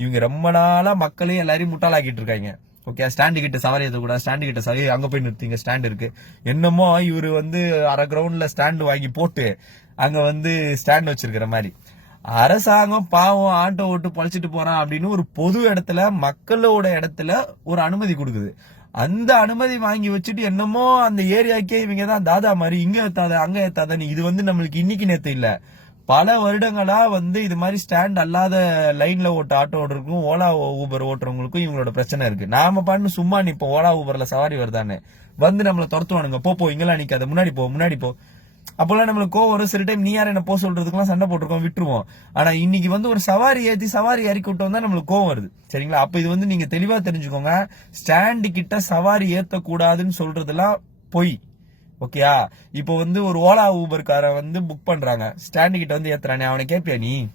இவங்க ரொம்ப நாளா மக்களையும் எல்லாரையும் முட்டாளாக்கிட்டு இருக்காங்க. ஓகே ஸ்டாண்டு கிட்ட சவாரி கூட ஸ்டாண்டு கிட்ட சவாரி அங்க போய் நிறுத்திங்க ஸ்டாண்ட் இருக்கு. என்னமோ இவரு வந்து அரை கிரவுண்ட்ல ஸ்டாண்டு வாங்கி போட்டு அங்க வந்து ஸ்டாண்ட் வச்சிருக்கிற மாதிரி. அரசாங்கம் பாவம் ஆட்டோ ஓட்டு பழிச்சிட்டு போறான் அப்படின்னு ஒரு பொது இடத்துல மக்களோட இடத்துல ஒரு அனுமதி கொடுக்குது. அந்த அனுமதி வாங்கி வச்சுட்டு என்னமோ அந்த ஏரியாக்கே இவங்க தான் தாதா மாதிரி இங்க ஏத்தாத அங்க ஏத்தாதன்னு இது வந்து நம்மளுக்கு இன்னைக்கு நேத்து இல்லை. பல வருடங்களா வந்து இது மாதிரி ஸ்டாண்ட் அல்லாத லைன்ல ஓட்ட ஆட்டோ ஓட்டுறதுக்கும் ஓலா ஊபர் ஓட்டுறவங்களுக்கும் இவங்களோட பிரச்சனை இருக்கு. நாம பண்ணு சும்மா நிப்போம். ஓலா ஊபர்ல சவாரி வருதானே வந்து நம்மள துரத்துவானுங்க. போ போ இங்கெல்லாம் நிக்காத. முன்னாடி போ முன்னாடி போ. அப்போல்லாம் நம்மளுக்கு கோவம் வரும். சில டைம் நீ யார் என்ன போ சொல்றதுக்குலாம் சண்டை போட்டிருக்கோம் விட்டுருவோம். ஆனா இன்னைக்கு வந்து ஒரு சவாரி ஏத்தி சவாரி இறக்கி விட்டோம் தான் நம்மளுக்கு கோவம் வருது. சரிங்களா? அப்ப இது வந்து நீங்க தெளிவா தெரிஞ்சுக்கோங்க. ஸ்டாண்டு கிட்ட சவாரி ஏத்த கூடாதுன்னு பொய். ஓகேயா? இப்போ வந்து ஒரு ஓலா ஊபர்காரன் வந்து புக் பண்றாங்க. ஸ்டாண்டு கிட்ட வந்து ஏத்துறானே அவனை கேட்பியா நீ?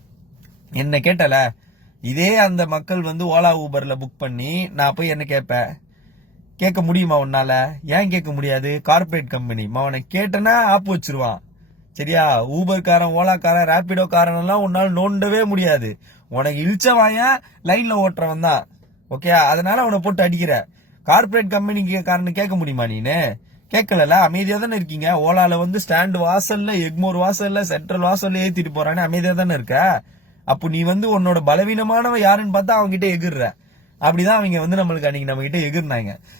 என்ன கேட்டல. இதே அந்த மக்கள் வந்து ஓலா ஊபர்ல புக் பண்ணி நான் போய் என்ன கேட்பேன் கேட்க முடியுமா உன்னால? ஏன் கேட்க முடியாது? கார்ப்பரேட் கம்பெனி அவனை கேட்டனா ஆப் வச்சிருவான். சரியா? ஊபர்காரன் ஓலாக்காரன் ரேபிடோ காரன் எல்லாம் உன்னால நோண்டவே முடியாது. உனக்கு இழிச்சவாயா லைன்ல ஓட்டுறவன் தான் ஓகே அதனால அவனை போட்டு அடிக்கிற. கார்ப்பரேட் கம்பெனிக்கு காரனு கேட்க முடியுமா நீனு? கேட்கல அமைதியா தானே இருக்கீங்க? ஓலால வந்து ஸ்டாண்ட் வாசல்ல எக்மோர் வாசல்ல சென்ட்ரல் வாசல்ல ஏத்திட்டு போறானே அமைதியா தானே இருக்க? அப்போ நீ வந்து உன்னோட பலவீனமானவன் யாருன்னு பார்த்தா அவங்ககிட்ட எகிர்ற. அப்படிதான் அவங்க வந்து நம்மளுக்கு அன்னைக்கு நம்ம கிட்ட எகிர்னாங்க.